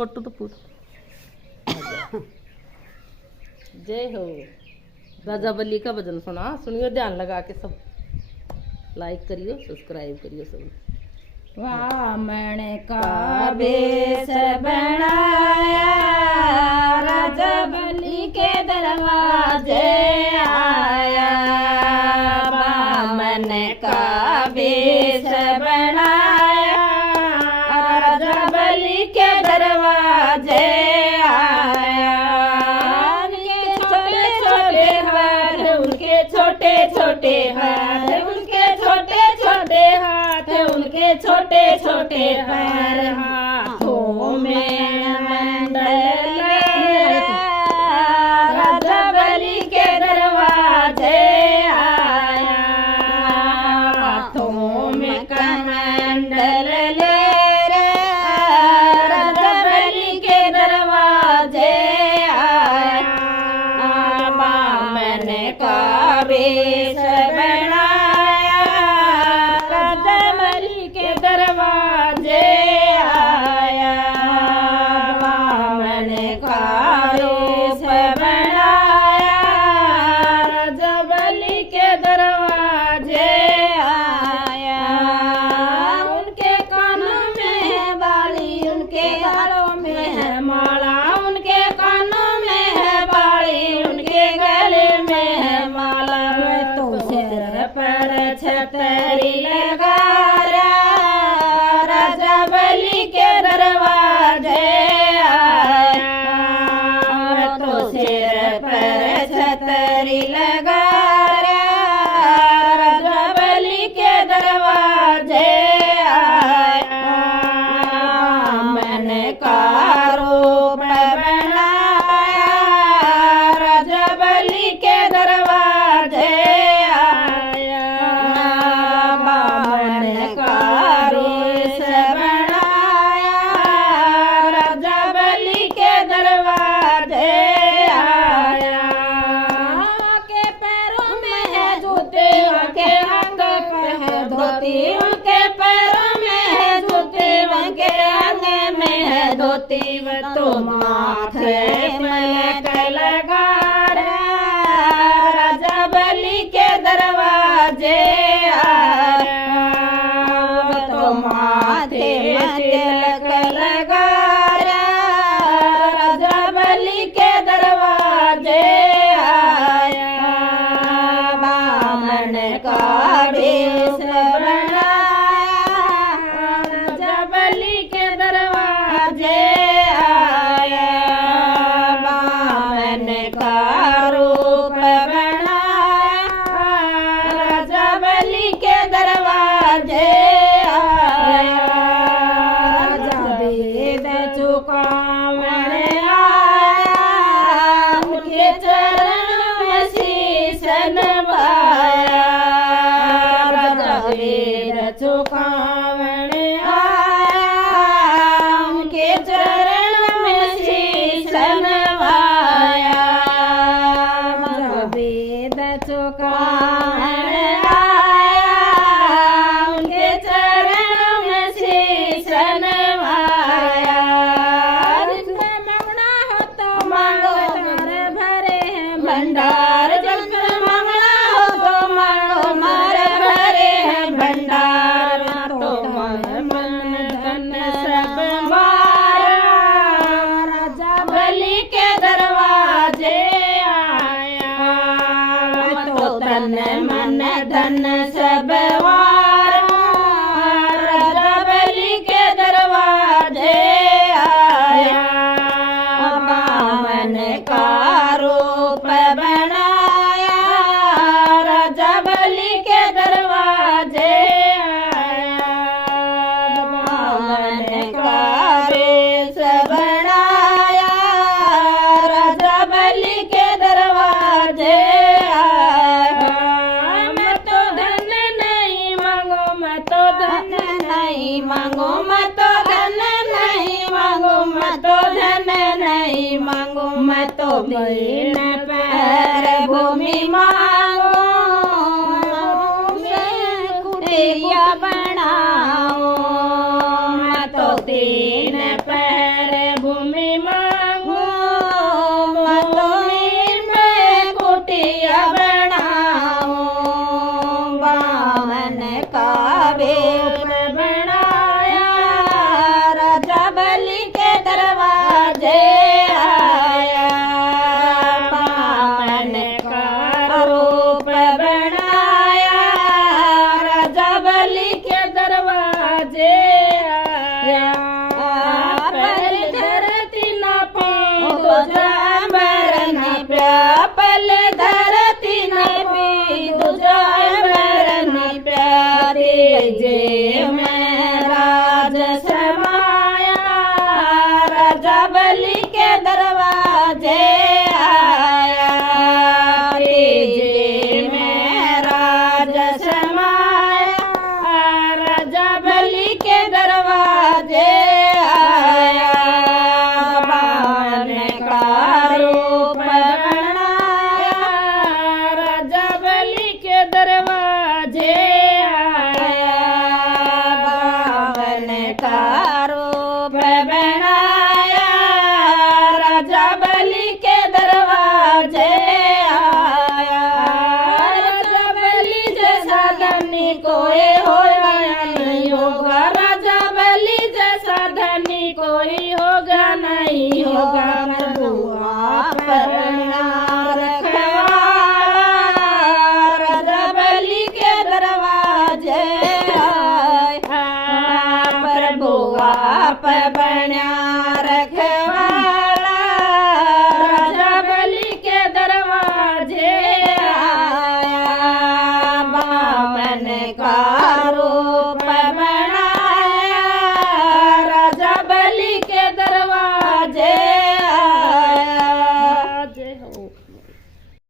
Photo तो पूछ। जय हो। राजा बली का भजन सुना, सुनियो ध्यान लगा के सब। लाइक करियो, सब्सक्राइब करियो सब। वामन का बेस बनाया, राजा बलि के दरवाजे आया। वामन का बेस बनाया, राजा बलि के दरवाजे आया। उनके छोटे छोटे हाथ, उनके छोटे छोटे हाथ, उनके छोटे छोटे पैर, हाथों में मंडल, राजा बलि के दरवाजे आया। हाथों में कमंडल ले रे, राजा बलि के दरवाजे आया। वामन का बेस बनाया, राजा बलि के दरवाजे आया। वामन का बेस बनाया, राजा बलि के दरवाजे आया। उनके कानों में है बाली, उनके गालों में है माला, उनके कानों में है बाली, उनके गले में है माला। तो सिर पर छतरी लगा, राजा बलि के दरवाजे आया। तो सिर पर छतरी लगा, राजा बलि के दरवाजे आया। मन का रूप बनाया, राजा बलि के दरवाजे आया। वामन का बेस बनाया, राजा बलि के दरवाजे आया। के पैरों में है जूते, उनके अंग पे है धोती, उनके पैरों में है जूते, उनके अंग में है धोती। तो माथे में लगा, राजा बलि के दरवाजे आया। तो माथे में तिलक लगा, राजा बलि के दरवाजे आया। वामन का बेस बनाया, राजा बलि के दरवाजे आया। वामन का रूप बनाया, राजा बलि के दरवाजे आया। राजा वेद चुकावन आया, उनके चरण में शीश नवाया। राजा वेद चुकावन आया, उनके चरण में शीश नवाया। राजा वेद चुकावन आया, उनके चरण में शीश नवाया। जिनसे मांगना हो तो मांगो, मारे भरे हैं भंडार। जिनसे मांगना हो तो मांगो, मारे भरे हैं भंडार। तो मन धन सब मारा, राजा बलि के दरवाजे आया। तो तन मन धन सब वारा, राजा बलि के दरवाजे आया। वामन का रूप बनाया, राजा बलि के दरवाजे आया। वामन का बेस बनाया, राजा बलि के दरवाजे आया। मैं तो धन नहीं मांगो, मैं तो धन नहीं मांगो, मैं तो धन नहीं मांगो, मैं तो धन नहीं मांगो। मैं तो बीन पैर भूमि मांगो, कुटिया बनाओ। मैं तो तीन पैर भूमि पल धरती ने भी दुजाए मरनी प्यारी जे में राज समाया राजा बलि के दरवाजे आया जे में राज समाया राजा बलि के दरवाजे आया बावन का रूप बनाया राजा बलि के दरवाजे आया बावन का रूप बनाया राजा बलि के दरवाजे आया राजा बलि जैसा धनी कोई होगा नहीं होगा राजा बलि जैसा धनी कोई होगा नहीं होगा प्रभुआ परना रखवाला राजा बलि के दरवाजे आया प्रभुआ बना रखवाला राजा बलि के दरवाजे आया बावन का रूप बनाया राजा बलि के दरवाजे आया। जय हो।